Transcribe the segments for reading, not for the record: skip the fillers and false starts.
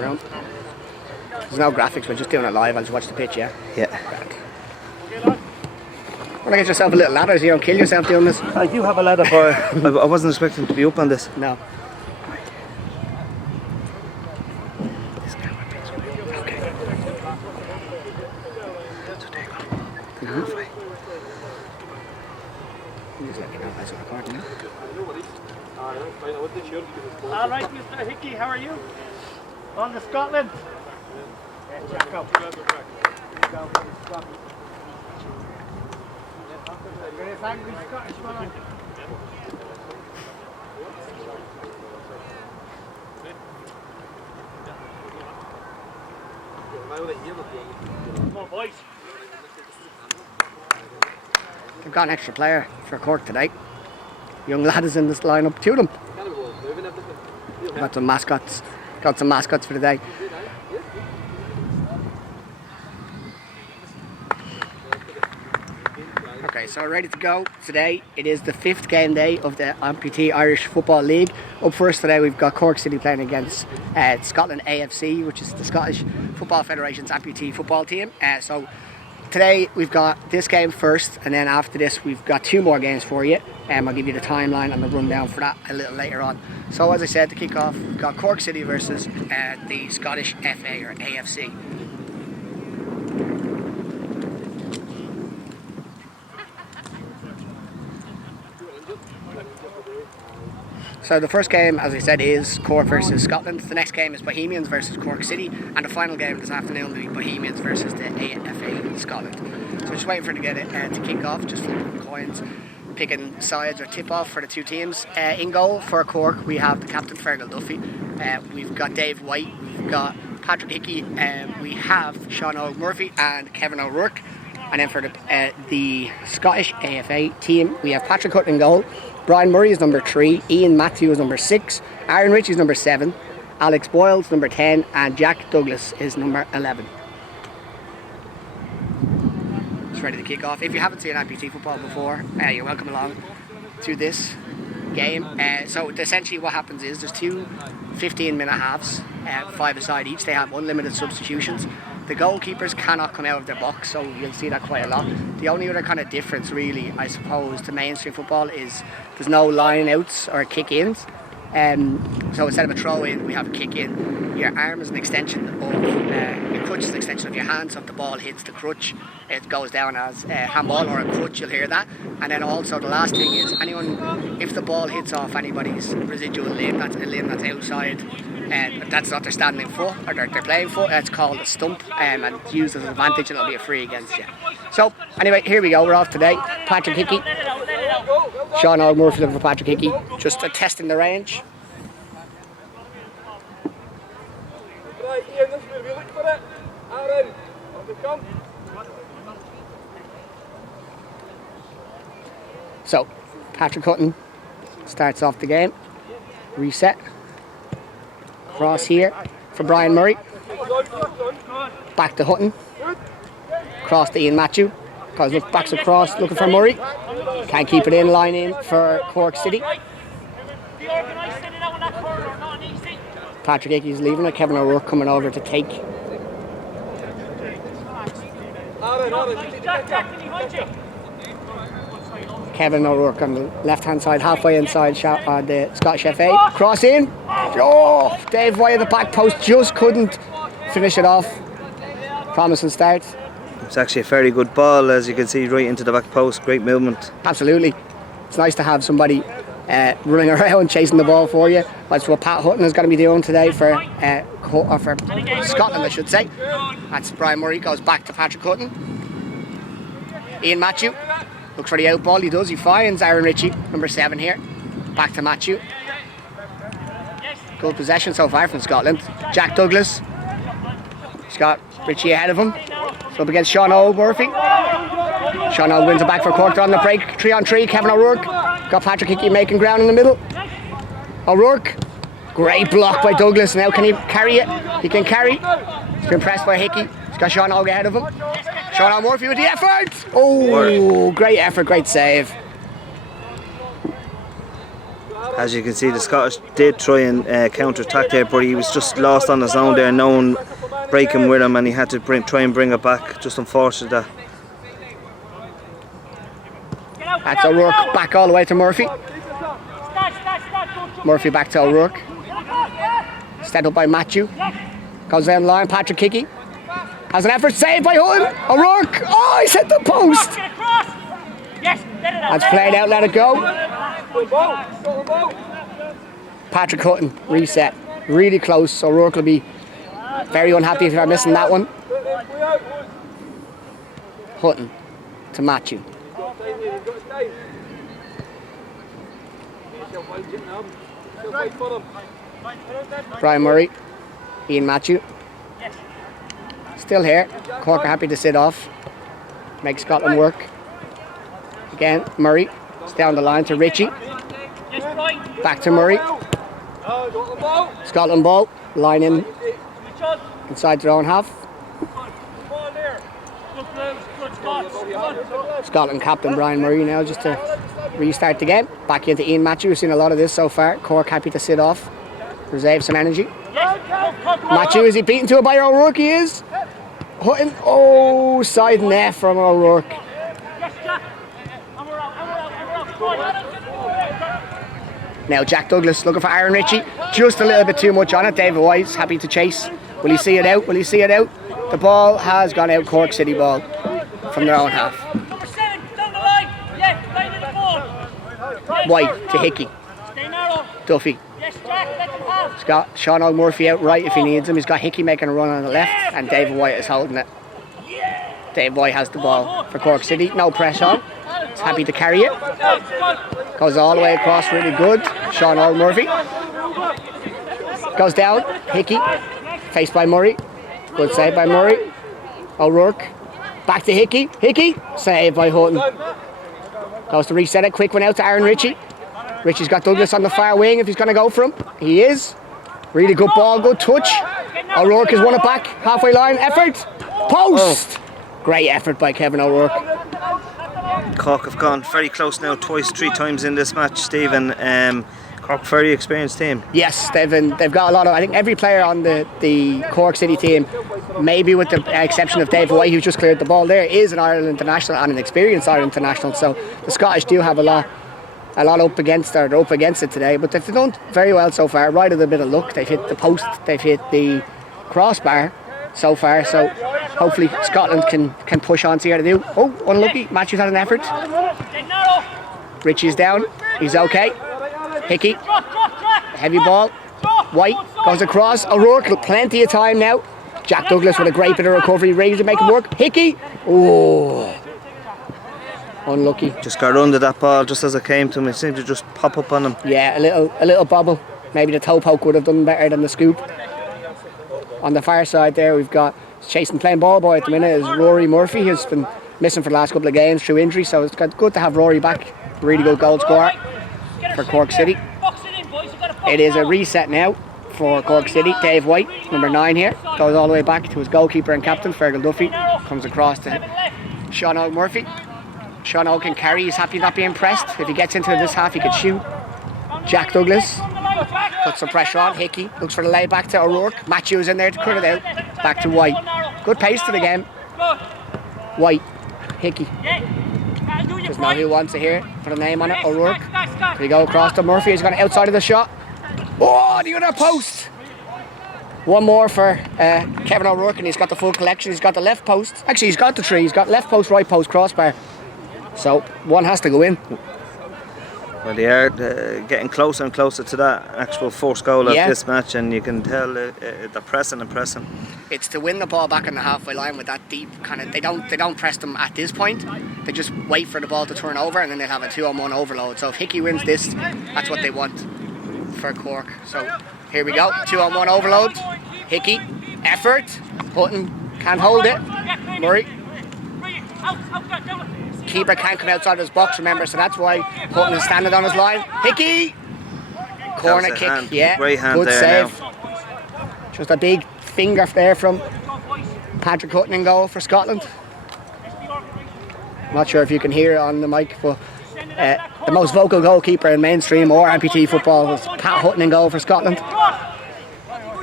camera on. There's no graphics, we're just doing it live. I'll just watch the pitch, yeah? Yeah. Want to get yourself a little ladder so you don't kill yourself doing this? I do have a ladder, but I wasn't expecting to be up on this. No. Okay. Halfway. Just let me know if I'm recording now. Alright, Mr. Hickey, how are you? On to Scotland. Yeah, check out. Angry Scottish man. Come on, boys. They've got an extra player for Cork today. Young lad is in this lineup, two of them. Got some mascots for the day. Okay, so we're ready to go. Today it is the 5th game day of the Amputee Irish Football League. Up first today we've got Cork City playing against Scotland AFC, which is the Scottish Football Federation's amputee football team. So today we've got this game first, and then after this we've got 2 more games for you. I'll give you the timeline and the rundown for that a little later on. So as I said, to kick off, we've got Cork City versus the Scottish FA or AFC. So the first game, as I said, is Cork versus Scotland. The next game is Bohemians versus Cork City, and the final game this afternoon will be Bohemians versus the AFA Scotland. So just waiting for it to get it to kick off, just flipping coins, picking sides or tip off for the 2 teams. In goal for Cork we have the captain Fergal Duffy, we've got Dave White, we've got Patrick Hickey, we have Sean O'Murphy and Kevin O'Rourke. And then for the Scottish AFA team we have Patrick Hutton in goal, Brian Murray is number 3, Ian Matthew is number 6, Aaron Ritchie is number 7, Alex Boyle is number 10, and Jack Douglas is number 11. It's ready to kick off. If you haven't seen amputee football before, you're welcome along to this game. So essentially what happens is there's 2 15-minute halves, 5 aside each. They have unlimited substitutions. The goalkeepers cannot come out of their box, so you'll see that quite a lot. The only other kind of difference really, I suppose, to mainstream football is there's no line-outs or kick-ins. So instead of a throw-in, we have a kick-in. Your arm is an extension of, your crutch is an extension of your hand, so if the ball hits the crutch, it goes down as a handball or a crutch, you'll hear that. And then also the last thing is, if the ball hits off anybody's residual limb, that's a limb that's outside, that's not their standing foot or their playing foot, it's called a stump, and it's used as an advantage and it'll be a free against you. So anyway, here we go, we're off today. Patrick Hickey, Sean O'Murphy looking for Patrick Hickey, just testing the range. So Patrick Hutton starts off the game, reset. Cross here for Brian Murray. Back to Hutton. Cross to Ian Matthew. Backs across looking for Murray. Can't keep it in, line in for Cork City. Patrick Hickey's leaving it. Kevin O'Rourke coming over to take. Kevin O'Rourke on the left hand side, halfway inside shot on the Scottish FA. Cross in. Oh, Dave White at the back post just couldn't finish it off. Promising start. It's actually a very good ball, as you can see, right into the back post. Great movement. Absolutely. It's nice to have somebody running around chasing the ball for you. That's what Pat Hutton is going to be doing today for Scotland, I should say. That's Brian Murray, goes back to Patrick Hutton. Ian Matthew looks for the out ball, he does, he finds Aaron Ritchie, number 7 here. Back to Matthew. Good possession so far from Scotland. Jack Douglas. He's got Ritchie ahead of him. So up against Sean O'Murphy. Sean O wins it back for Cork. They're on the break, 3-on-3. Kevin O'Rourke. Got Patrick Hickey making ground in the middle. O'Rourke. Great block by Douglas. Now can he carry it? He can carry. He's been pressed by Hickey. He's got Sean O ahead of him. Sean O'Murphy with the effort. Oh, great effort, great save. As you can see, the Scottish did try and counter-attack there, but he was just lost on his own there, no one breaking with him, and he had to try and bring it back. Just unfortunate that. That's O'Rourke back all the way to Murphy. Murphy back to O'Rourke. Set up by Matthew. Goes down the line, Patrick Hickey. Has an effort, saved by Hutton. O'Rourke, oh, he's hit the post. That's played out, let it go. Patrick Hutton, reset. Really close, O'Rourke will be very unhappy if they're missing that one. Hutton to Matthew. Brian Murray, Ian Matthew. Still here. Cork are happy to sit off. Make Scotland work. Again, Murray. It's down the line to Richie. Back to Murray. Scotland ball. Line in inside their own half. Scotland captain Brian Murray now just to restart the game. Back into Ian Matthew. We've seen a lot of this so far. Cork happy to sit off. Reserve some energy. Matthew, is he beaten to it by O'Rourke? He is. Hutton, oh, side net from O'Rourke. Now Jack Douglas looking for Aaron Ritchie. Just a little bit too much on it. David White's happy to chase. Will he see it out? Will he see it out? The ball has gone out. Cork City ball from their own half. White to Hickey. Duffy. He's got Sean O'Murphy out right if he needs him. He's got Hickey making a run on the left, and David White is holding it. David White has the ball for Cork City. No pressure on. He's happy to carry it. Goes all the way across, really good. Sean O'Murphy. Goes down. Hickey. Faced by Murray. Good save by Murray. O'Rourke. Back to Hickey. Hickey. Saved by Hutton. Goes to reset it. Quick one out to Aaron Ritchie. Ritchie's got Douglas on the far wing if he's going to go for him. He is. Really good ball, good touch. O'Rourke has won it back. Halfway line, effort. Post! Great effort by Kevin O'Rourke. Cork have gone very close now, twice, 3 times in this match, Stephen. Cork, very experienced team. Yes, they've got a lot of, I think every player on the Cork City team, maybe with the exception of Dave White, who just cleared the ball there, is an Ireland international and an experienced Ireland international. So the Scottish do have a lot up against it today, but they've done very well so far. Right of a bit of luck. They've hit the post, they've hit the crossbar so far, so hopefully Scotland can push on, see how to do. Oh, unlucky. Matthews had an effort. Richie's down. He's okay. Hickey. Heavy ball. White goes across. O'Rourke, plenty of time now. Jack Douglas with a great bit of recovery, ready to make it work. Hickey. Oh. Unlucky. Just got under that ball just as it came to him. It seemed to just pop up on him. Yeah, a little bobble. Maybe the toe poke would have done better than the scoop. On the far side there, we've got chasing playing ball boy at the minute is Rory Murphy, who's been missing for the last couple of games through injury, so it's good to have Rory back. Really good goal scorer for Cork City. It is a reset now for Cork City. Dave White, number 9 here, goes all the way back to his goalkeeper and captain, Fergal Duffy. Comes across to Sean O'Murphy. Sean O can carry, he's happy not being pressed. If he gets into this half, he could shoot. Jack Douglas puts some pressure on. Hickey looks for the lay back to O'Rourke. Matthews in there to cut it out. Back to White. Good pace to the game. White, Hickey. Doesn't know who wants to hear. Put a name on it. O'Rourke. We go across to Murphy. He's gone outside of the shot. Oh, the other post. One more for Kevin O'Rourke, and he's got the full collection. He's got the left post. Actually, he's got the 3. He's got left post, right post, crossbar. So one has to go in. Well, they are getting closer and closer to that actual first goal of this match, and you can tell they're pressing and pressing. It's to win the ball back on the halfway line with that deep kind of. They don't press them at this point. They just wait for the ball to turn over, and then they'll have a 2-on-1 overload. So if Hickey wins this, that's what they want for Cork. So here we go, 2-on-1 overload. Hickey, effort. Hutton can't hold it. Murray. Keeper can't come outside his box, remember, so that's why Hutton is standing on his line. Hickey! Corner kick, hand. yeah. Great hand good there save. Now. Just a big finger there from Patrick Hutton in goal for Scotland. I'm not sure if you can hear it on the mic, but the the most vocal goalkeeper in mainstream or amputee football was Pat Hutton in goal for Scotland.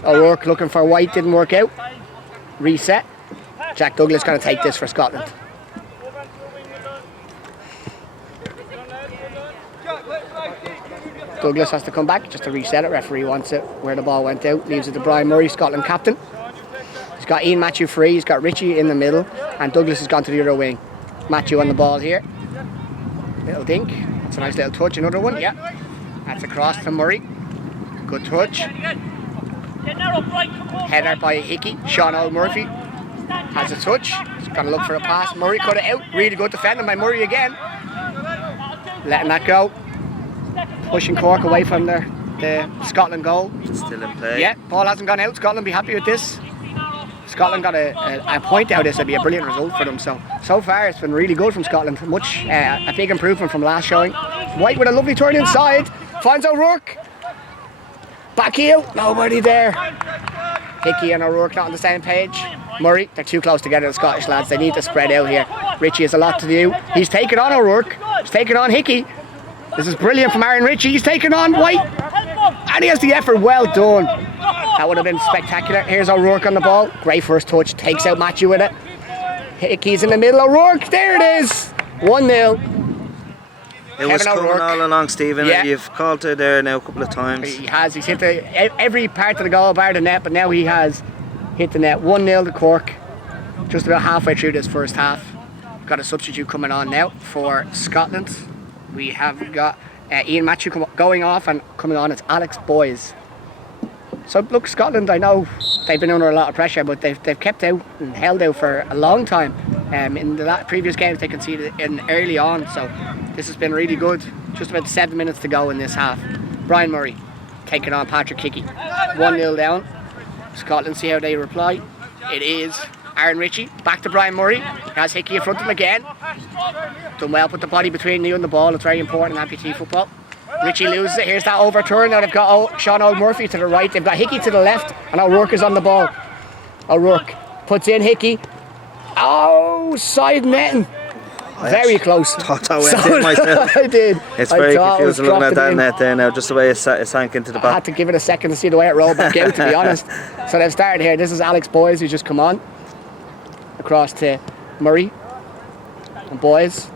O'Rourke looking for White, didn't work out. Reset. Jack Douglas going to take this for Scotland. Douglas has to come back just to reset it. Referee wants it where the ball went out. Leaves it to Brian Murray, Scotland captain. He's got Ian Matthew free. He's got Richie in the middle. And Douglas has gone to the other wing. Matthew on the ball here. Little dink. That's a nice little touch. Another one. Yeah. That's across to Murray. Good touch. Header by Hickey. Sean O'Murphy has a touch. He's going to look for a pass. Murray cut it out. Really good defending by Murray again. Letting that go. Pushing Cork away from the Scotland goal. Still in play. Yeah, ball hasn't gone out. Scotland be happy with this. Scotland got a point out. This would be a brilliant result for them. So far it's been really good from Scotland. Much a big improvement from last showing. White with a lovely turn inside. Finds O'Rourke. Back heel. Nobody there. Hickey and O'Rourke not on the same page. Murray, they're too close together, the Scottish lads. They need to spread out here. Richie has a lot to do. He's taken on O'Rourke. He's taken on Hickey. This is brilliant from Aaron Ritchie. He's taken on White. And he has the effort. Well done. That would have been spectacular. Here's O'Rourke on the ball. Great first touch. Takes out Matthew with it. Hickey's in the middle. O'Rourke. There it is. 1-0. It was coming all along, Stephen. Yeah. You've called it there now a couple of times. He has. He's hit every part of the goal bar the net, but now he has hit the net. 1-0 to Cork. Just about halfway through this first half. Got a substitute coming on now for Scotland. We have got Ian Matthew going off, and coming on it's Alex Boyes. So look, Scotland, I know they've been under a lot of pressure, but they've kept out and held out for a long time. In the previous games they conceded in early on, so this has been really good. Just about 7 minutes to go in this half. Brian Murray taking on Patrick Hickey. 1-0 down. Scotland see how they reply. It is Aaron Ritchie, back to Brian Murray. Has Hickey in front of him again. Done well, put the body between you and the ball. It's very important in amputee football. Ritchie loses it. Here's that overturn. Now they've got Sean O'Murphy to the right. They've got Hickey to the left, and O'Rourke is on the ball. O'Rourke puts in Hickey. Oh, side netting. Very close. Thought that went in myself. I did. It's very confusing looking at that net there now, just the way it sank into the back. I had to give it a second to see the way it rolled back out, to be honest. So they've started here. This is Alex Boyes who's just come on. Across to Murray. And Boyes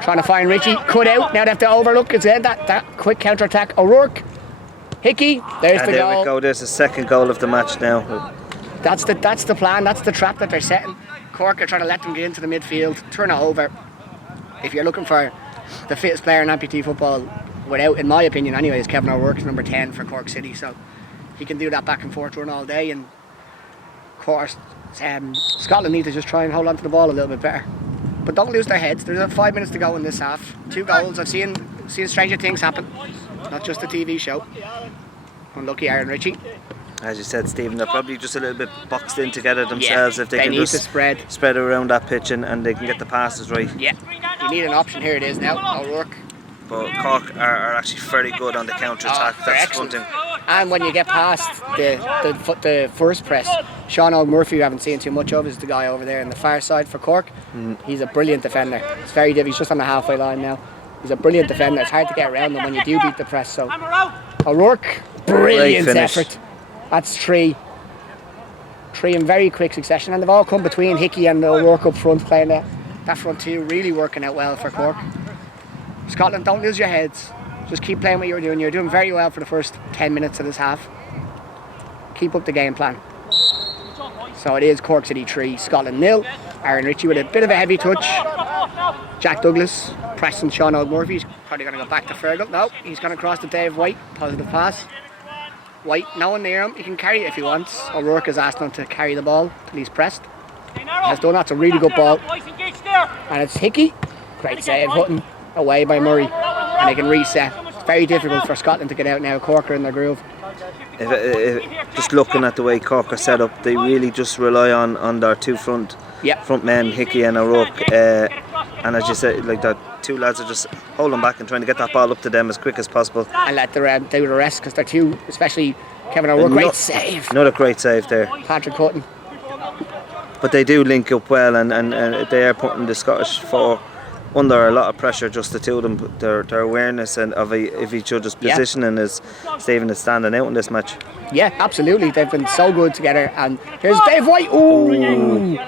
trying to find Ritchie. Cut out. Now they have to overlook it. That quick counter attack. O'Rourke. Hickey. There's the goal. There we go. There's the second goal of the match now. That's the plan. That's the trap that they're setting. Cork are trying to let them get into the midfield, turn it over. If you're looking for the fittest player in amputee football, without, in my opinion anyway, is Kevin O'Rourke, number 10 for Cork City. So he can do that back and forth run all day. And of course, Scotland need to just try and hold on to the ball a little bit better. But don't lose their heads. There's 5 minutes to go in this half. 2 goals. I've seen stranger things happen. Not just a TV show. Unlucky Aaron Ritchie. As you said, Stephen, they're probably just a little bit boxed in together themselves. Yeah, if they can just spread around that pitch and they can get the passes right. Yeah, you need an option. Here it is now, O'Rourke. But Cork are actually very good on the counter attack. That's one thing. And when you get past the first press, Sean O'Murphy, you haven't seen too much of, is the guy over there on the far side for Cork. He's a brilliant defender. It's very difficult. He's just on the halfway line now. He's a brilliant defender. It's hard to get around him when you do beat the press. So O'Rourke, brilliant effort. That's three in very quick succession, and they've all come between Hickey and O'Rourke up front, playing that front two, really working out well for Cork. Scotland, don't lose your heads. Just keep playing what you're doing. You're doing very well for the first 10 minutes of this half. Keep up the game plan. So it is Cork City 3, Scotland 0. Aaron Ritchie with a bit of a heavy touch. Jack Douglas pressing Sean O'Murphy. He's probably going to go back to Fergal. No, he's going to cross to Dave White. Positive pass. White, no one near him. He can carry it if he wants. O'Rourke has asked him to carry the ball till he's pressed. He has done that. It's a really good ball. And it's Hickey. Great save, Hutton. Away by Murray. And they can reset. It's very difficult for Scotland to get out now. Cork are in their groove. Just looking at the way Cork are set up, they really just rely on their two front men, Hickey and O'Rourke. And as you said, like that, two lads are just holding back and trying to get that ball up to them as quick as possible. And let the do the rest, because they're two, especially Kevin O'Rourke. Great save. Another great save there. Patrick Hutton. But they do link up well, and they are putting the Scottish four under a lot of pressure, just the two of them. Their awareness and of each other's positioning is Stephen is standing out in this match. Yeah, absolutely. They've been so good together. And here's Dave White. Ooh!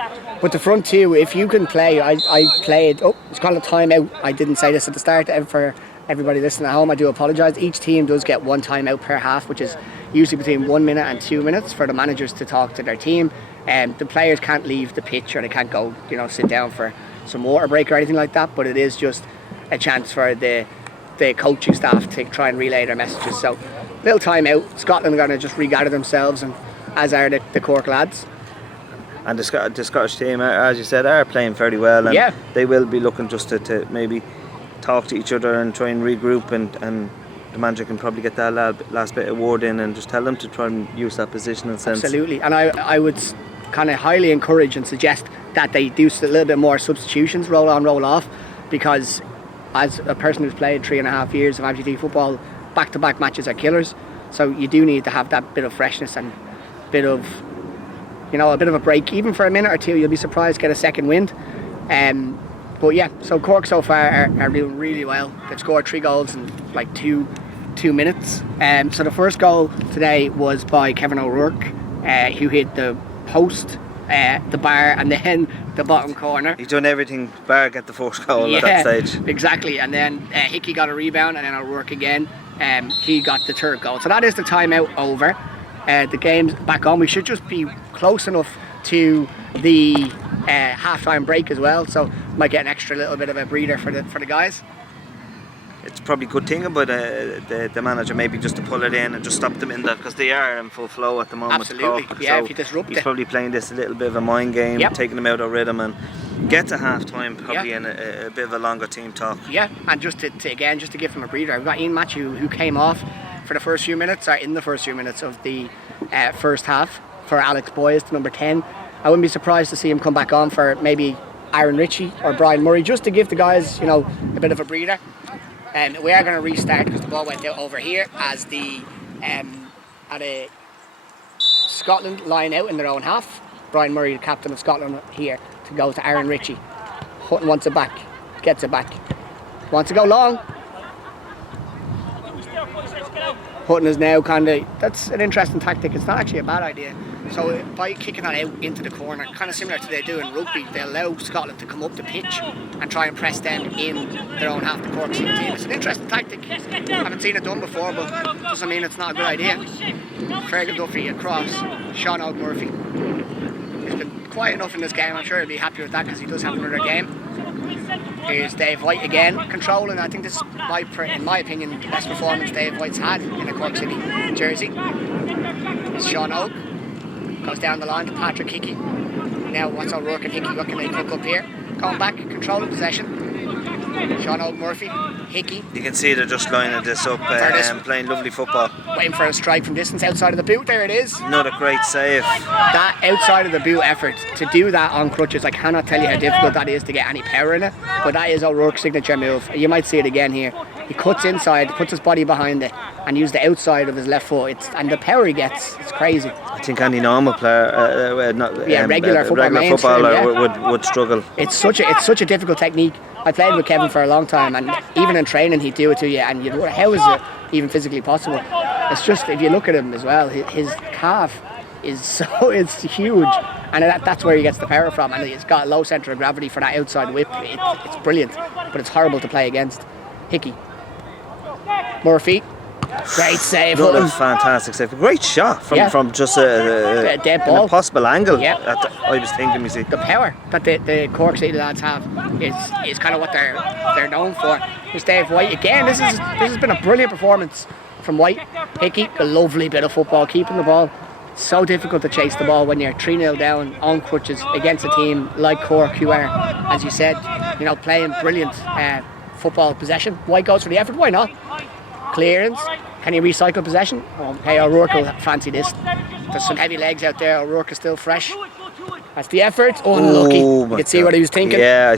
But the front two, if you can play, I played. Oh, it's called a timeout. I didn't say this at the start. For everybody listening at home, I do apologise. Each team does get one timeout per half, which is usually between 1 minute and 2 minutes for the managers to talk to their team. The players can't leave the pitch, or they can't go, sit down for some water break or anything like that. But it is just a chance for the coaching staff to try and relay their messages. So, little time out. Scotland are going to just regather themselves, and as are the Cork lads. And the Scottish team, as you said, are playing very well, and they will be looking just to maybe talk to each other and try and regroup, and the manager can probably get that last bit of word in and just tell them to try and use that position and sense. Absolutely, and I would kind of highly encourage and suggest that they do a little bit more substitutions, roll on, roll off, because as a person who's played 3.5 years of amputee football, back-to-back matches are killers. So you do need to have that bit of freshness and bit of, a bit of a break, even for a minute or two. You'll be surprised to get a second wind. But yeah, so Cork so far are doing really well. They've scored 3 goals in like two minutes. So the first goal today was by Kevin O'Rourke, who hit the post, the bar, and then the bottom corner. He's done everything bar get the first goal at that stage. Exactly, and then Hickey got a rebound, and then O'Rourke again. He got the third goal. So that is the timeout over. The game's back on. We should just be close enough to the half-time break as well, so might get an extra little bit of a breather for the guys. It's probably a good thing about the manager, maybe just to pull it in and just stop them in that, because they are in full flow at the moment. Absolutely, Cork, yeah. so if you disrupt he's it, probably playing this a little bit of a mind game, taking them out of rhythm, and get to half time probably in a bit of a longer team talk. Yeah, and just to give them a breather. We've got Ian Matthew, who came off for the first few minutes, or in the first few minutes of the first half, for Alex Boyes, number 10. I wouldn't be surprised to see him come back on for maybe Aaron Ritchie or Brian Murray, just to give the guys, a bit of a breather. We are going to restart because the ball went out over here as the at a Scotland line out in their own half. Brian Murray, the captain of Scotland, here to go to Aaron Ritchie. Hutton wants it back, gets it back, wants to go long. Hutton is now that's an interesting tactic. It's not actually a bad idea. So by kicking that out into the corner, kind of similar to they do in rugby, they allow Scotland to come up the pitch and try and press them in their own half, the Cork team. It's an interesting tactic. I haven't seen it done before, but doesn't mean it's not a good idea. Fergal Duffy across, Sean Murphy. He's been quiet enough in this game. I'm sure he'll be happy with that because he does have another game. Here's Dave White again, controlling. I think this is, in my opinion, the best performance Dave White's had in a Cork City jersey. It's Sean Oak. Goes down the line to Patrick Hickey. Now what's O'Rourke and Hickey? What can they cook up here? Going back, controlling possession. Sean Oak Murphy, Hickey. You can see they're just lining this up, playing lovely football. Waiting for a strike from distance outside of the boot. There it is. Another great save. That outside of the boot effort, to do that on crutches, I cannot tell you how difficult that is to get any power in it. But that is O'Rourke's signature move. You might see it again here. He cuts inside, puts his body behind it, and uses the outside of his left foot. And the power he gets, it's crazy. I think any normal player, regular footballer would struggle. It's such a difficult technique. I played with Kevin for a long time, and even in training he'd do it to you, and you'd wonder, how is it even physically possible? It's just, if you look at him as well, his calf it's huge, and that's where he gets the power from, and he's got a low centre of gravity for that outside whip. It's brilliant, but it's horrible to play against. Hickey, Murphy, great save. Another fantastic save. Great shot from just a dead ball, a possible angle. I was thinking, you see, the power that the Cork City lads have is kind of what they're known for. It's Dave White again. This has been a brilliant performance from White. Hickey, a lovely bit of football, keeping the ball. It's so difficult to chase the ball when you're 3-0 down on crutches against a team like Cork, who are, as you said, playing brilliant football possession. White goes for the effort. Why not? Clearance. Can he recycle possession? Okay, O'Rourke will fancy this. There's some heavy legs out there. O'Rourke is still fresh. That's the effort. Unlucky. You can see what he was thinking. Yeah.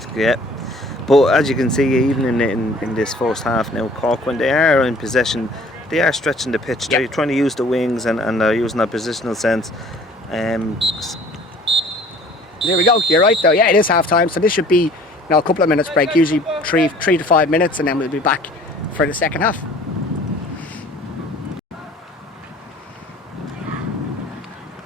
But as you can see, even in this first half now, Cork, when they are in possession, they are stretching the pitch. They're trying to use the wings and they're using that positional sense. There we go. You're right, though. Yeah, it is half time, so this should be a couple of minutes break, usually 3 to 5 minutes, and then we'll be back for the second half.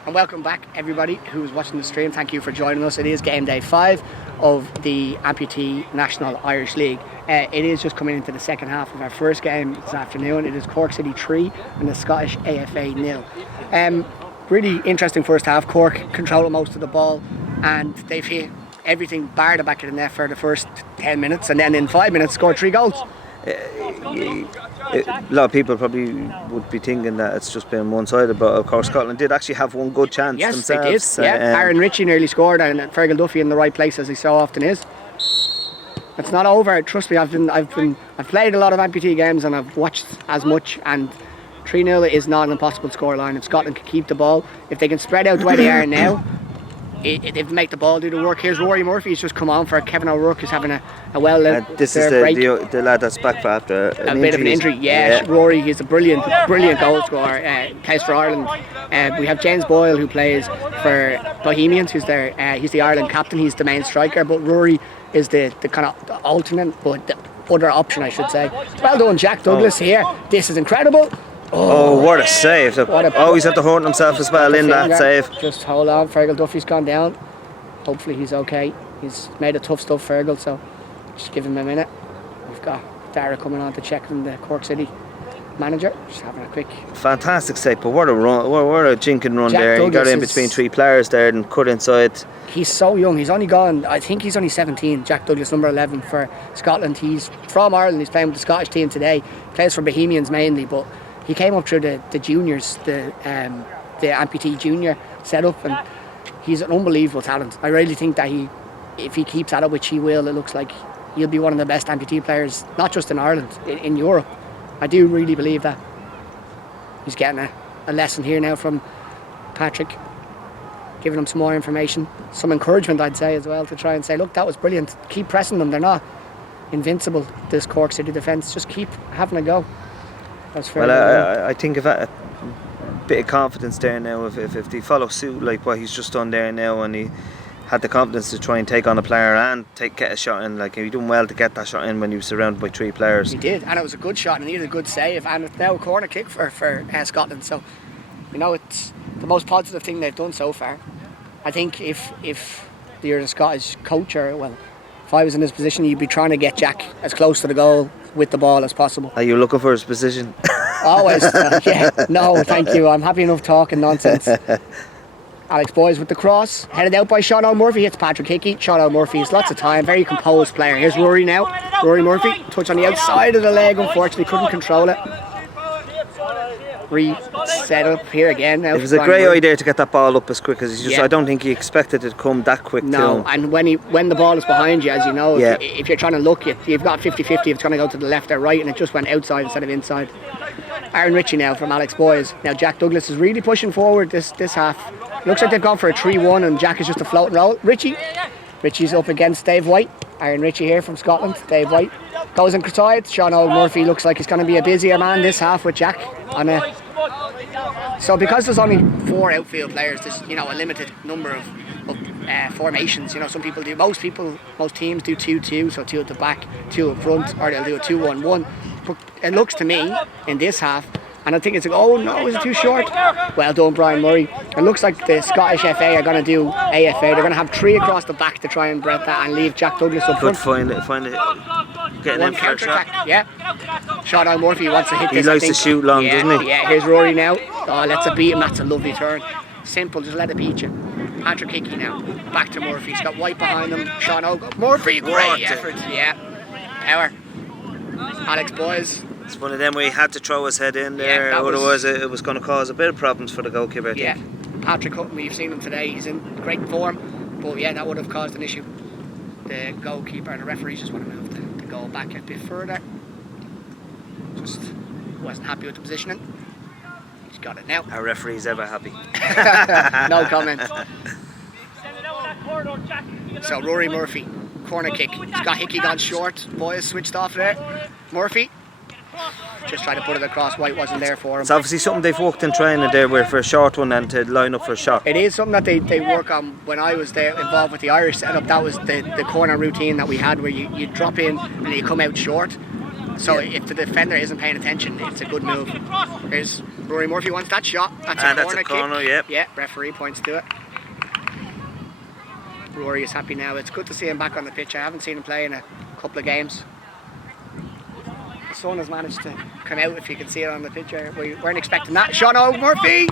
And welcome back, everybody who's watching the stream. Thank you for joining us. It is game day 5 of the Amputee National Irish League. It is just coming into the second half of our first game this afternoon. It is Cork City 3 and the Scottish AFA 0. Really interesting first half. Cork controlling most of the ball, and they've hit everything bar the back of the net for the first 10 minutes, and then in 5 minutes scored 3 goals. A lot of people probably would be thinking that it's just been one-sided, but of course Scotland did actually have one good chance themselves. Yes, they did. Yeah, Aaron Ritchie nearly scored, and Fergal Duffy in the right place, as he so often is. It's not over. Trust me, I've played a lot of amputee games and I've watched as much, and 3-0 is not an impossible scoreline if Scotland can keep the ball. If they can spread out the way they are now, if they make the ball do the work. Here's Rory Murphy. He's just come on for Kevin O'Rourke, who's having a well this is the lad that's back for after a bit of an injury. Yeah, Rory, he's a brilliant goal scorer. Plays for Ireland. We have James Boyle, who plays for Bohemians, who's there. He's the Ireland captain. He's the main striker, but Rory is the kind of the alternate, but the other option, I should say. Well done, Jack Douglas here. This is incredible. Oh, what a save. He's had to hurt himself as well in that save. Just hold on, Fergal Duffy's gone down. Hopefully he's okay. He's made a tough stuff, Fergal, so just give him a minute. We've got Dara coming on to check from the Cork City manager. Just having a quick... Fantastic save, but what a run, what a jinking run Jack there. Douglas, he got in between 3 players there and cut inside. He's so young. He's only gone, I think he's only 17. Jack Douglas, number 11 for Scotland. He's from Ireland. He's playing with the Scottish team today. Plays for Bohemians mainly, but he came up through the juniors, the amputee junior setup, and he's an unbelievable talent. I really think that if he keeps at it, which he will, it looks like he'll be one of the best amputee players, not just in Ireland, in Europe. I do really believe that. He's getting a lesson here now from Patrick, giving him some more information, some encouragement, I'd say, as well, to try and say, look, that was brilliant. Keep pressing them. They're not invincible, this Cork City defence. Just keep having a go. Well, I think if a bit of confidence there now, if they follow suit like what he's just done there now, and he had the confidence to try and take on a player and get a shot in, like he done well to get that shot in when he was surrounded by 3 players. He did, and it was a good shot, and he did a good save, and it's now a corner kick for Scotland. So, it's the most positive thing they've done so far. I think if you're a Scottish coach, if I was in his position, you'd be trying to get Jack as close to the goal with the ball as possible. Are you looking for his position? Always. Yeah. No, thank you. I'm happy enough talking nonsense. Alex Boyes with the cross, headed out by Sean O'Murphy, hits Patrick Hickey. Sean O'Murphy has lots of time, very composed player. Here's Rory now. Rory Murphy, touch on the outside of the leg, unfortunately couldn't control it. Reset up here again now. It was a great idea to get that ball up as quick as he just. I don't think he expected it to come that quick. No, and when the ball is behind you, as you know, if you're trying to look, you've got 50-50 if it's going to go to the left or right, and it just went outside instead of inside. Aaron Ritchie now from Alex Boyes. Now Jack Douglas is really pushing forward this half. Looks like they've gone for a 3-1, and Jack is just a floating roll. Richie's up against Dave White. Aaron Ritchie here from Scotland. Dave White goes inside. Sean O'Murphy looks like he's going to be a busier man this half with Jack on a. So because there's only 4 outfield players, there's a limited number of formations. Some people do. Most teams do 2-2, so 2 at the back, 2 up front, or they'll do a 2-1-1. But it looks to me in this half, and I think it's like, oh no, is it too short? Well done, Brian Murray. It looks like the Scottish FA are going to do AFA. They're going to have 3 across the back to try and break that and leave Jack Douglas up front. Find it. Getting one in for a shot. Yeah. Sean O'Murphy wants to hit this. He likes to shoot long, doesn't he? Yeah. Here's Rory now. Oh, let's it beat him. That's a lovely turn. Simple. Just let it beat you. Patrick Hickey now. Back to Murphy. He's got White behind him. Sean O'Murphy. Murphy. Great effort. Yeah. Power. Alex Boyes. It's one of them where he had to throw his head in there, otherwise it was going to cause a bit of problems for the goalkeeper, I think. Yeah, Patrick Hutton, we've seen him today, he's in great form, but that would have caused an issue. The goalkeeper and the referees just want to move the goal back a bit further. Just wasn't happy with the positioning. He's got it now. Our referee's ever happy. No comment. So Rory Murphy, corner kick. He's got Hickey gone short. Boy is switched off there. Murphy. just tried to put it across. White wasn't there for him. It's obviously something they've worked in training there where for a short one and to line up for a shot. It is something that they work on. When I was there involved with the Irish setup, that was the corner routine that we had, where you drop in and you come out short. So if the defender isn't paying attention, it's a good move. Here's Rory Murphy wants that shot. That's a corner kick. Yep. Yeah, referee points to it. Rory is happy now. It's good to see him back on the pitch. I haven't seen him play in a couple of games. The sun has managed to come out, if you can see it on the picture. We weren't expecting that. Sean Murphy!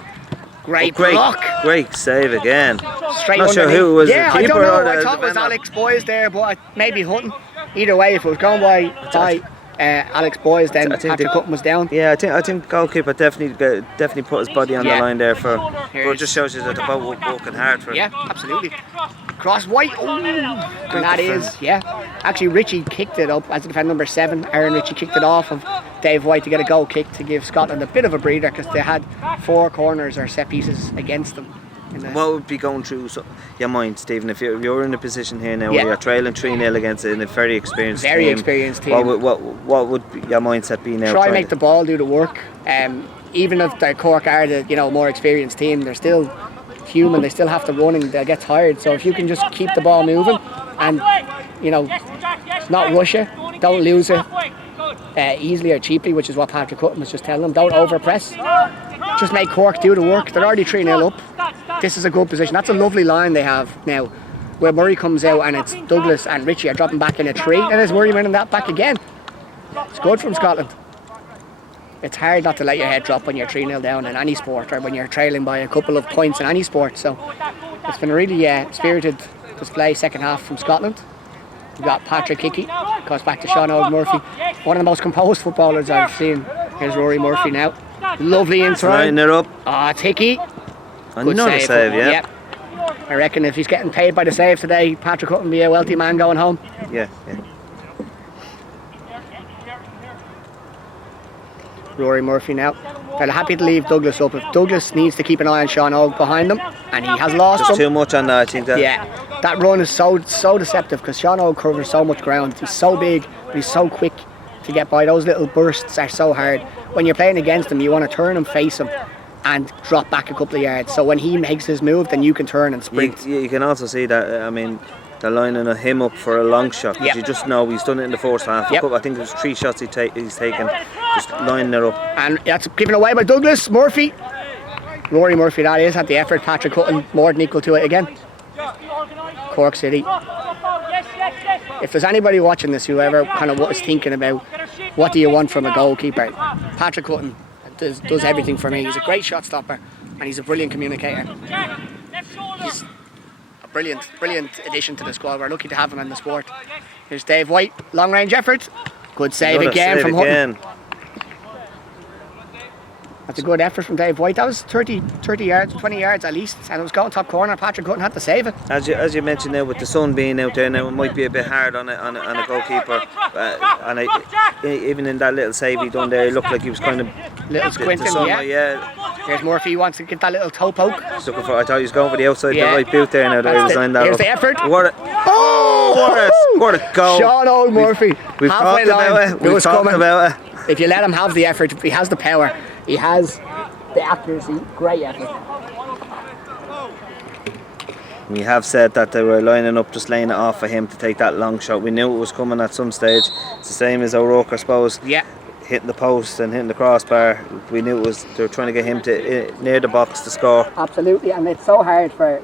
Great block. Great save again. Straight Not underneath. sure who it was. Yeah, the keeper I don't know. or the I thought it was defender. Alex Boyes there, but maybe Hutton. Either way, if it was going by Alex Boyes, then Patrick Hutton was down. Yeah, I think goalkeeper definitely put his body on the line there for. But it just shows you that the boat was working hard for it. Yeah, absolutely. Cross White. Oh, and that is Actually, Richie kicked it up as the defender number 7. Aaron Ritchie kicked it off of Dave White to get a goal kick to give Scotland a bit of a breather, because they had 4 corners or set pieces against them. What would be going through your mind, Stephen, if you're in a position here now where you're trailing 3-0 against a very experienced team? What would your mindset be now? Try and make the ball do the work. Even if the Cork are the more experienced team, they're still human. They still have to run and they'll get tired. So if you can just keep the ball moving and not rush it, don't lose it easily or cheaply, which is what Patrick Hutton was just telling them. Don't overpress. Just make Cork do the work. They're already 3-0 up. This is a good position. That's a lovely line they have now, where Murray comes out and it's Douglas and Richie are dropping back in a tree, and there's Murray winning that back again. It's good from Scotland. It's hard not to let your head drop when you're 3-0 down in any sport, or when you're trailing by a couple of points in any sport. So it's been a really spirited display second half from Scotland. We've got Patrick Hickey, goes back to Sean Murphy. One of the most composed footballers I've seen. Here's Rory Murphy now. Lovely in throw. Lining it up. It's Hickey. Another save, yeah. I reckon if he's getting paid by the save today, Patrick Hutton be a wealthy man going home. Yeah. Rory Murphy now. They're happy to leave Douglas up. If Douglas needs to keep an eye on Sean Og behind him, and he has lost There's him. too much on that, I think. That run is so deceptive, because Sean Og covers so much ground. He's so big, but he's so quick to get by. Those little bursts are so hard. When you're playing against him, you want to turn and face him and drop back a couple of yards. So when he makes his move, then you can turn and sprint. You can also see that, they're lining him up for a long shot, because you just know he's done it in the first half. I think there's 3 shots he's taken, just lining it up. And that's given away by Douglas. Murphy. Rory Murphy, that is, had the effort. Patrick Hutton more than equal to it again. Cork City. If there's anybody watching this who ever kind of was thinking about what do you want from a goalkeeper, Patrick Hutton does everything for me. He's a great shot stopper and he's a brilliant communicator. He's a brilliant addition to the squad. We're lucky to have him in the sport. Here's Dave White, long range effort. Good save again from Hutton. That's a good effort from Dave White. That was 30 yards, 20 yards at least, and it was going top corner. Patrick Hutton had to save it. As you mentioned now, with the sun being out there now, it might be a bit hard on a goalkeeper. Even in that little save he done there, he looked like he was kind of little squinting. Here's Murphy, he wants to give that little toe poke. I thought he was going for the outside the right boot there now. That he was lined that here's up. the effort. What a goal! Sean Murphy. We've talked about it. We've talked about it. If you let him have the effort, if he has the power, he has the accuracy, great effort. We have said that they were lining up, just laying it off for him to take that long shot. We knew it was coming at some stage. It's the same as O'Rourke, I suppose. Hitting the post and hitting the crossbar. We knew they were trying to get him to near the box to score. Absolutely, and it's so hard for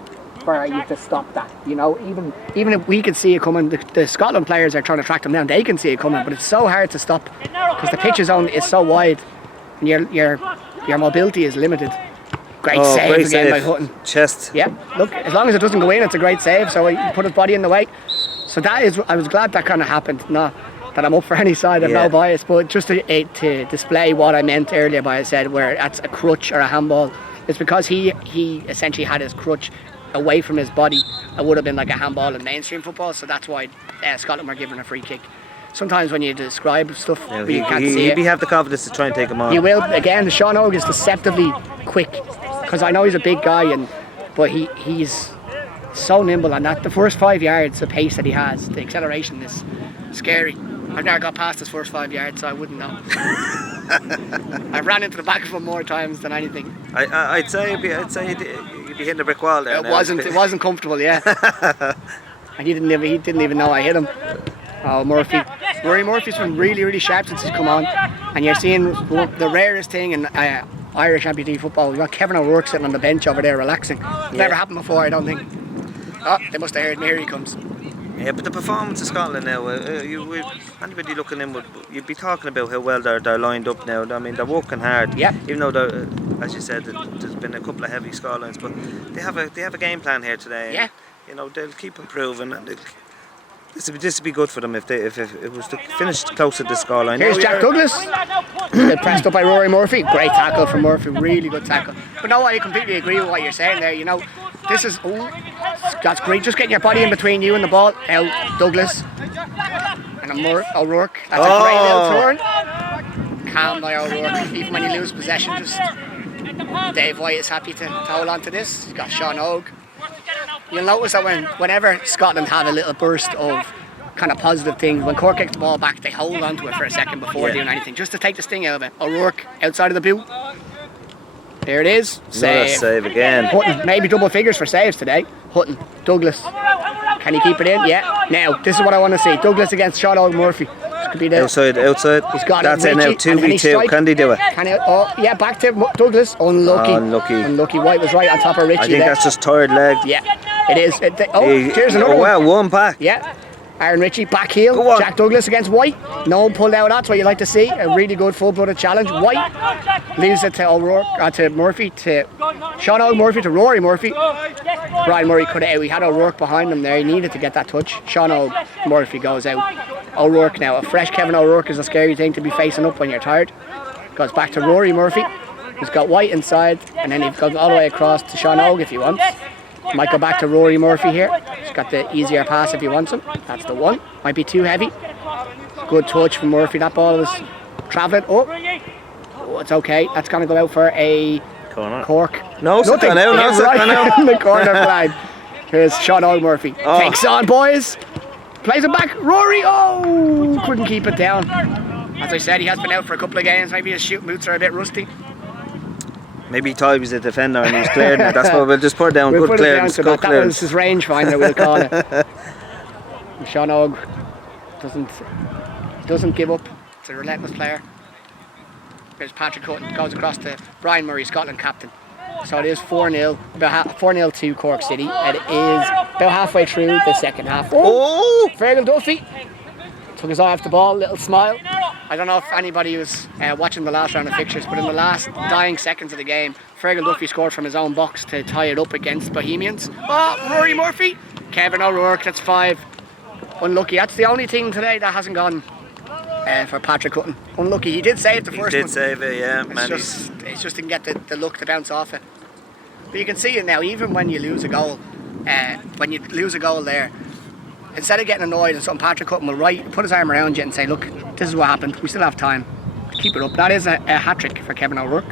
you to stop that. Even if we can see it coming, the Scotland players are trying to track them down. They can see it coming, but it's so hard to stop because the pitch is so wide, and your mobility is limited. Great save again by Hutton. Chest. Yeah, look, as long as it doesn't go in, it's a great save. So he put his body in the way. So I was glad that kind of happened. Not that I'm up for any side, no bias, but just to display what I meant earlier by I said where that's a crutch or a handball. It's because he essentially had his crutch away from his body. It would have been like a handball in mainstream football, so that's why Scotland were given a free kick. Sometimes when you describe stuff, you can't see it. He'd have the confidence to try and take him on. He will. Again, Sean Og is deceptively quick, because I know he's a big guy, but he's so nimble, and that the first 5 yards, the pace that he has, the acceleration is scary. I've never got past his first 5 yards, so I wouldn't know. I've ran into the back of him more times than anything. I'd say you'd be hitting a brick wall there. It wasn't comfortable, yeah. And he didn't even know I hit him. Oh, Rory Murphy's been really, really sharp since he's come on. And you're seeing the rarest thing in Irish amputee football. We've got Kevin O'Rourke sitting on the bench over there relaxing. Never happened before, I don't think. Oh, they must have heard me. Here he comes. Yeah, but the performance of Scotland now, anybody looking in, you'd be talking about how well they're lined up now. I mean, they're working hard. Yeah. Even though, as you said, there's been a couple of heavy scorelines, but they have a game plan here today. Yeah. You know, they'll keep improving, and this would be good for them if it was to finish close to the scoreline. Here's Jack Douglas. Pressed up by Rory Murphy. Great tackle from Murphy. Really good tackle. But no, I completely agree with what you're saying there. You know, this is that's great. Just getting your body in between you and the ball. Now Douglas and O'Rourke. That's a great little turn. Calm by O'Rourke. Even when you lose possession, just Dave White is happy to hold on to this. He's got Sean Ogue. You'll notice that whenever Scotland have a little burst of kind of positive things, when Cork gets the ball back, they hold on to it for a second before doing anything, just to take the sting out of it. O'Rourke outside of the boot. There it is. Save again. Hutton, maybe double figures for saves today. Hutton, Douglas. Can he keep it in? Yeah. Now, this is what I want to see. Douglas against Sean Ogue Murphy. This could be the outside. He's got That's it now. 2v2. Can they do it? Yeah, back to Douglas. Unlucky. White was right on top of Richie. I think that's just tired leg. Yeah, it is. Here's another one. One back. Yeah. Aaron Ritchie, back heel. Jack Douglas against White. No one pulled out. That's what you like to see. A really good full-blooded challenge. White leaves it to O'Rourke, to Murphy, to Sean Ogue Murphy, to Rory Murphy. Brian Murray cut it out. He had O'Rourke behind him there. He needed to get that touch. Sean Ogue Murphy goes out. O'Rourke now. A fresh Kevin O'Rourke is a scary thing to be facing up when you're tired. Goes back to Rory Murphy. He's got White inside, and then he goes all the way across to Sean Ogue if he wants. Might go back to Rory Murphy here. He's got the easier pass if he wants him. That's the one. Might be too heavy. Good touch from Murphy. That ball is travelling. Oh, it's okay. That's going to go out for a Cork. No, it's not out. In the corner flag. Here's Sean Ogue Murphy. Takes on, boys. Plays it back. Rory. Oh, couldn't keep it down. As I said, he has been out for a couple of games. Maybe his shooting boots are a bit rusty. Maybe he thought he was a defender and he was cleared. That's why we'll just put it down. Good clearance. That was his rangefinder, we'll call it. Sean Ogue doesn't give up. It's a relentless player. There's Patrick Hutton, goes across to Brian Murray, Scotland captain. So it is 4-0, about 4-0 to Cork City. It is about halfway through the second half. Oh! Fergal Duffy took his eye off the ball, little smile. I don't know if anybody was watching the last round of fixtures, but in the last dying seconds of the game, Fergal Duffy scored from his own box to tie it up against Bohemians. Oh, Rory Murphy. Kevin O'Rourke, that's 5. Unlucky. That's the only thing today that hasn't gone for Patrick Hutton. Unlucky. He did save the first one. He did save it, yeah. It's just didn't get the look to bounce off it. But you can see it now, even when you lose a goal, there, instead of getting annoyed and something, Patrick Hutton will put his arm around you and say, look, this is what happened. We still have time to keep it up. That is a hat-trick for Kevin O'Rourke.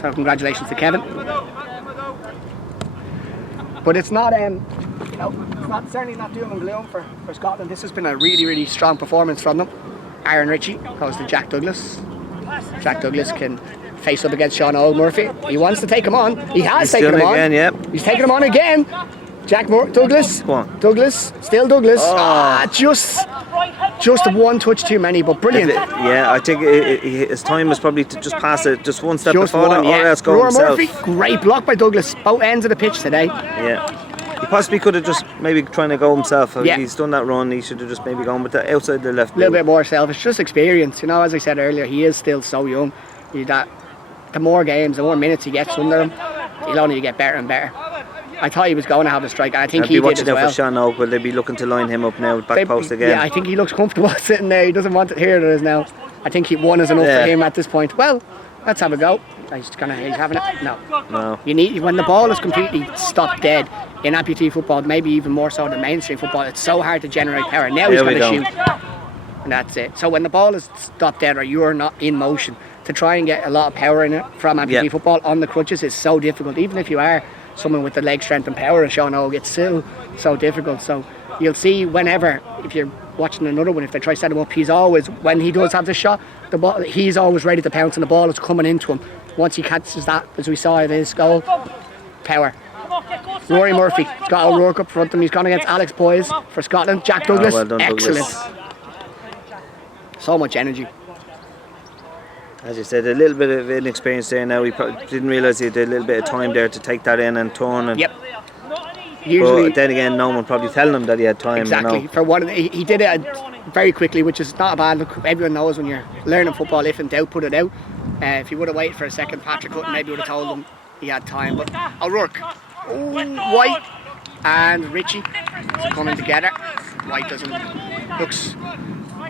So congratulations to Kevin. But it's not, certainly not doom and gloom for Scotland. This has been a really, really strong performance from them. Aaron Ritchie goes to Jack Douglas. Jack Douglas can face up against Sean Ogue Murphy. He wants to take him on. He's taken him on. Again, yep. He's taken him on again. Douglas. Go on. Douglas. Still Douglas. Just one touch too many, but brilliant. I think his time was probably to just pass it just one step before that, or else go Rory himself. Murphy, great block by Douglas. Both ends of the pitch today. Yeah. He possibly could have just maybe trying to go himself. Yeah. He's done that run. He should have just maybe gone with the outside the left. A little bit more selfish, just experience. You know, as I said earlier, he is still so young. The more games, the more minutes he gets under him, he'll only get better and better. I thought he was going to have a strike, and I think he did as well. Watching out for Sean Ogue. Will they be looking to line him up now, back post again? Yeah, I think he looks comfortable sitting there. He doesn't want it here. There is now. I think one is enough for him at this point. Well, let's have a go. He's having it. No. You need, when the ball is completely stopped dead in amputee football, maybe even more so than mainstream football, it's so hard to generate power. Now he's going to shoot, and that's it. So when the ball is stopped dead or you're not in motion, to try and get a lot of power in it from amputee football on the crutches is so difficult. Even if you are someone with the leg strength and power of Sean Ogue, it's still so difficult. So you'll see whenever, if you're watching another one, if they try to set him up, he's always, when he does have the shot, the ball, he's always ready to pounce and the ball is coming into him. Once he catches that, as we saw in his goal, power. Rory Murphy, he's got O'Rourke up front of him. He's gone against Alex Boyes for Scotland. Jack Douglas, well done, excellent. Douglas. So much energy. As you said, a little bit of inexperience there now. We didn't realise he had a little bit of time there to take that in and turn. And Yep. Usually, but then again, no one probably telling him that he had time. exactly. You know. For one, he did it very quickly, which is not a bad look. Everyone knows when you're learning football, if in doubt, put it out. If he would have waited for a second, Patrick Hutton maybe would have told him he had time. But O'Rourke, White and Richie coming together. White looks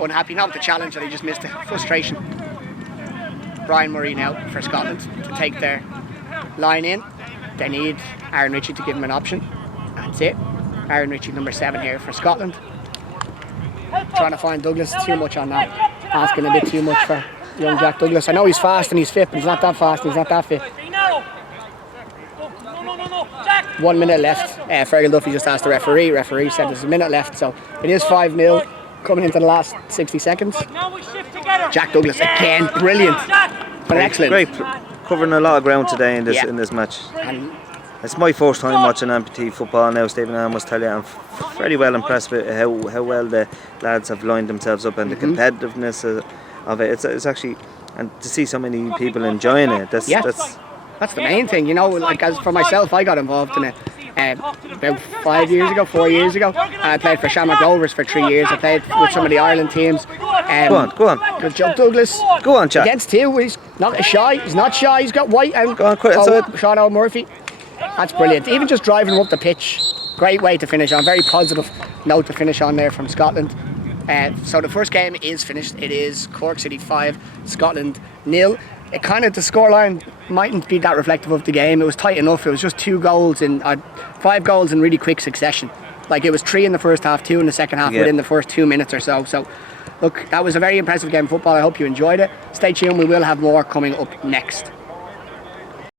unhappy, not with the challenge that he just missed, the frustration. Brian Murray now for Scotland to take their line in. They need Aaron Ritchie to give him an option. That's it. Aaron Ritchie, number 7 here for Scotland. Trying to find Douglas, too much on that. Asking a bit too much for young Jack Douglas. I know he's fast and he's fit, but he's not that fast and he's not that fit. 1 minute left. Fergal Duffy just asked the referee. Referee said there's a minute left, so it is 5-0 coming into the last 60 seconds. Jack Douglas again, brilliant. But excellent. Great, covering a lot of ground today in this match. And it's my first time watching amputee football now, Stephen, and I must tell you I'm very well impressed with how well the lads have lined themselves up and the competitiveness of it. It's actually, and to see so many people enjoying it, that's the main thing, you know. Like, as for myself, I got involved in it about 4 years ago. I played for Shamrock Rovers for 3 years. I played with some of the Ireland teams. Go on. Good Joe Douglas. Go on, Jack. Against 2, he's not shy. He's not shy. He's got White and Sean O'Murphy. That's brilliant. Even just driving him up the pitch, great way to finish on. Very positive note to finish on there from Scotland. So the first game is finished. It is Cork City 5, Scotland 0. It kind of, the scoreline mightn't be that reflective of the game. It was tight enough. It was just 5 goals in really quick succession. Like, it was 3 in the first half, 2 in the second half within the first 2 minutes or so. So, look, that was a very impressive game of football. I hope you enjoyed it. Stay tuned. We will have more coming up next.